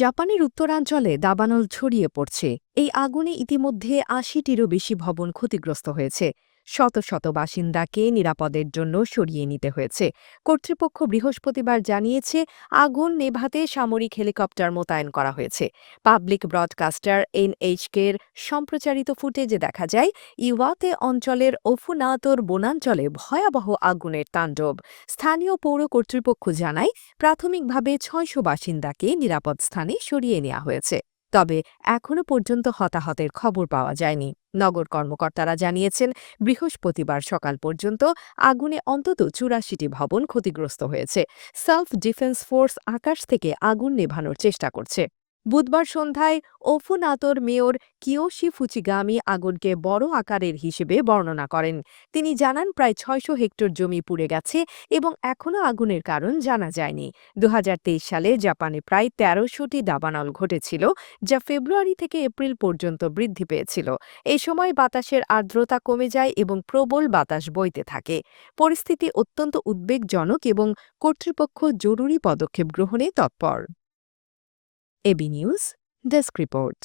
জাপানের উত্তরাঞ্চলে দাবানল ছড়িয়ে পড়ছে। এই আগুনে ইতিমধ্যে ৮০টিরও বেশি ভবন ক্ষতিগ্রস্ত হয়েছে। শত শত বাসিন্দাকে নিরাপদের জন্য সরিয়ে নিতে হয়েছে। কর্তৃপক্ষ বৃহস্পতিবার জানিয়েছে আগুন নেভাতে সামরিক হেলিকপ্টার মোতায়েন করা হয়েছে। পাবলিক ব্রডকাস্টার এনএইচকের সম্প্রচারিত ফুটেজে দেখা যায় ইওয়াতে অঞ্চলের ওফুনাতোর বনাঞ্চলে ভয়াবহ আগুনের তাণ্ডব। স্থানীয় পৌর কর্তৃপক্ষ জানায় প্রাথমিকভাবে ৬০০ বাসিন্দাকে নিরাপদ স্থানে সরিয়ে নেওয়া হয়েছে। তবে এখনও পর্যন্ত হতাহতের খবর পাওয়া যায়নি। নগর কর্মকর্তারা জানিয়েছেন বৃহস্পতিবার সকাল পর্যন্ত আগুনে অন্তত ৮৪টি ভবন ক্ষতিগ্রস্ত হয়েছে। সেলফ ডিফেন্স ফোর্স আকাশ থেকে আগুন নেভানোর চেষ্টা করছে। বুধবার সন্ধ্যায় ওফুনাতোর মেয়র কিয়োশি ফুচিগামি আগুনকে বড় আকারের হিসেবে বর্ণনা করেন। তিনি জানান প্রায় ৬০০ হেক্টর জমি পুড়ে গেছে এবং এখনও আগুনের কারণ জানা যায়নি। ২০২৩ সালে জাপানে প্রায় ১৩০০টি দাবানল ঘটেছিল, যা ফেব্রুয়ারি থেকে এপ্রিল পর্যন্ত বৃদ্ধি পেয়েছিল। এই সময় বাতাসের আর্দ্রতা কমে যায় এবং প্রবল বাতাস বইতে থাকে। পরিস্থিতি অত্যন্ত উদ্বেগজনক এবং কর্তৃপক্ষ জরুরি পদক্ষেপ গ্রহণে তৎপর। AB news desk report.